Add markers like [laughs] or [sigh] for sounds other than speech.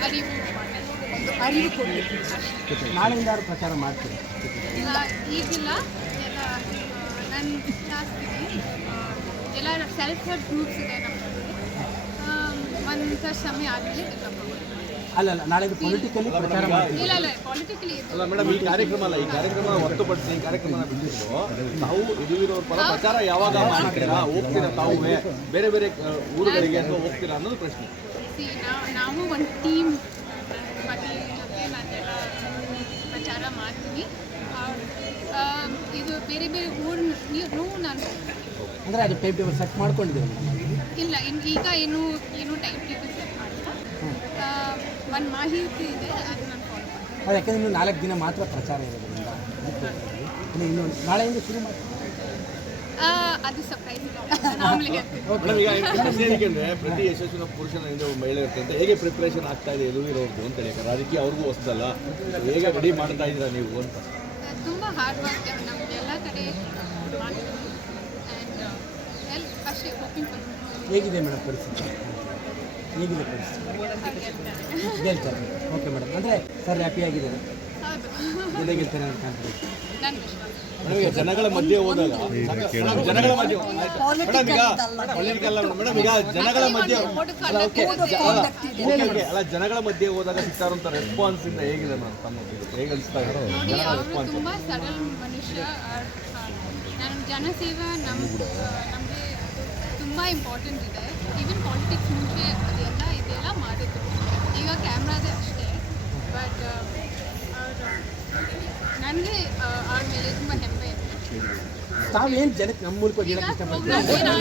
ಅರಿವು ಒಂದು ಅರಿವು ಕೊಡಬೇಕು ನಾಳೆಯಿಂದ ಯಾರು ಪ್ರಚಾರ ಮಾಡ್ತೀರಿ? ಇಲ್ಲ, ಈಗಿಲ್ಲ. ಎಲ್ಲ ನನ್ನ ಕ್ಲಾಸ್ಗೆ ಎಲ್ಲ ಸೆಲ್ಫ್ ಹೆಲ್ಪ್ ಗ್ರೂಪ್ಸ್ ಇದೆ ನಮ್ಮ ಒಂದು ಸಮಯ ಆದಮೇಲೆ ಎಲ್ಲ ಆಗುತ್ತೆ ನಾಳೆ ಪೊಲಿಟಿಕಲಿ ಪ್ರಚಾರ ಮಾಡ್ತೀವಿ. ಅಲ್ಲ ಮೇಡಮ್ ಈ ಕಾರ್ಯಕ್ರಮ ಅಲ್ಲ ಈ ಕಾರ್ಯಕ್ರಮ ಹೊರತುಪಡಿಸಿ ಈ ಕಾರ್ಯಕ್ರಮನ ಬಿಟ್ಟಿದ್ದು ನಾವು ಯದುವೀರವ್ರ ಪರ ಪ್ರಚಾರ ಯಾವಾಗ ಮಾಡ್ತೀರಾ ಹೋಗ್ತೀರಾ ತಾವುವೇ ಬೇರೆ ಬೇರೆ ಊರುಗಳಿಗೆ ಅಥವಾ ಹೋಗ್ತೀರಾ ಅನ್ನೋದು ಪ್ರಶ್ನೆ. ನಾವು ಒಂದು ಟೀಮ್ ಜೊತೆ ನಾನೆಲ್ಲ ಪ್ರಚಾರ ಮಾಡ್ತೀನಿ ಆ, ಇದು ಬೇರೆ ಬೇರೆ ಊರು ನಾನು. ಅಂದರೆ ಅದು ಟೈಮ್ ಟೇಬಲ್ ಸೆಟ್ ಮಾಡ್ಕೊಂಡಿದ್ದೀವಿ ಇಲ್ಲ ಇನ್ ಈಗ ಏನು ಏನು ಟೈಮ್ ಟೇಬಲ್ ಸೆಟ್ ಮಾಡಿಲ್ಲ ಒಂದು ಮಾಹಿತಿ ಇದೆ ಅದು ನಾನು ಫಾಲೋ ಮಾಡ್ತೀನಿ. ಅದು ಯಾಕಂದ್ರೆ ಇನ್ನು ನಾಲ್ಕು ದಿನ ಮಾತ್ರ ಪ್ರಚಾರ ಇರೋದ್ರಿಂದ ಅದಕ್ಕೆ. ಇನ್ನು ನಾಳೆಯಿಂದ ಶುರು ಮಾಡಿ. ಅದು ಸರ್ಪ್ರೈಸ್ [laughs] ಪ್ರತಿ ಯಶಸ್ವಿನ ಪುರುಷನ ಹಿಂದೆ ಒಬ್ಬ ಮಹಿಳೆ ಇರ್ತಂತೆ ಹೇಗೆ ಪ್ರಿಪ್ರೇಷನ್ ಆಗ್ತಾ ಇದೆ ಎದುರಿರೋರ್ದು ಅಂತ ಹೇಳಿ. ಅದಕ್ಕೆ ರಾಜಕೀಯ ಅವ್ರಿಗೂ ಹೊಸದಲ್ಲ. ಹೇಗೆ ರೆಡಿ ಮಾಡ್ತಾ ಇದ್ದೀರಾ ನೀವು ಅಂತ? ತುಂಬ ಹಾರ್ಡ್ ವರ್ಕ್ ನಮ್ಗೆ ಎಲ್ಲ ಕಡೆ ಮಾಡ್ತೀನಿ ಆ್ಯಂಡ್ ಎಲ್ ಅಷ್ಟೇ ಹೋಪಿಂಗ್ ಹೇಗಿದೆ ಮೇಡಮ್ ಪರಿಸ್ಥಿತಿ? ಹೇಗಿದೆ ಪರಿಸ್ಥಿತಿ ಗೆಲ್ತಾರೆ ಓಕೆ ಮೇಡಮ್ ಅಂದರೆ ಸರ್ ಹ್ಯಾಪಿ ಆಗಿದ್ದಾರೆ? ಗೆದ್ದೇ ಗೆಲ್ತಾರೆ ಅಂತ ಕಾನ್ಫಿಡೆನ್ಸ್ ಈಗ ಜನಗಳ ಮಧ್ಯೆ ಹೋದಾಗ ಜನಗಳ ಮಧ್ಯೆ ಮೇಡಮ್ ಈಗ ಪೊಲಿಟಿಕಲ್ ಮೇಡಮ್ ಈಗ ಜನಗಳ ಮಧ್ಯೆ ಅಲ್ಲ ಜನಗಳ ಮಧ್ಯೆ ಹೋದಾಗ ಸಿಗ್ತಾರಂತ ರೆಸ್ಪಾನ್ಸ್ ಇಂದ ಹೇಗಿದೆ ಮೇಡಮ್ ತಮ್ಮ? ಹೇಗೆ ಅನಿಸ್ತಾ ನಮ್ಗೆ ಅವರು ರೆಸ್ಪಾನ್ಸ್ ಸರಳ ಮನುಷ್ಯ ನಾನು ಜನಸೇವೆ ನಮ್ಮ ನಮಗೆ ತುಂಬ ಇಂಪಾರ್ಟೆಂಟ್ ಇದೆ. ಈವನ್ ಪಾಲಿಟಿಕ್ಸ್ ಮುಂಚೆ ಅದೆಲ್ಲ ಇದೆಲ್ಲ ಮಾಡಿದ್ರು. ಈಗ ಕ್ಯಾಮ್ರಾದೇ ಅಷ್ಟೇ. ಬಟ್ ನನಗೆ ಅವ್ರ ಮೇಲೆ ತುಂಬ ಹೆಮ್ಮೆ ಇದೆ. ತಾವೇನು ಜನಕ್ಕೆ ನಮ್ಮ ಮೂಲಕ ಹೇಳಕ್ಕೆ ಇಷ್ಟಪಡ್ತೀವಿ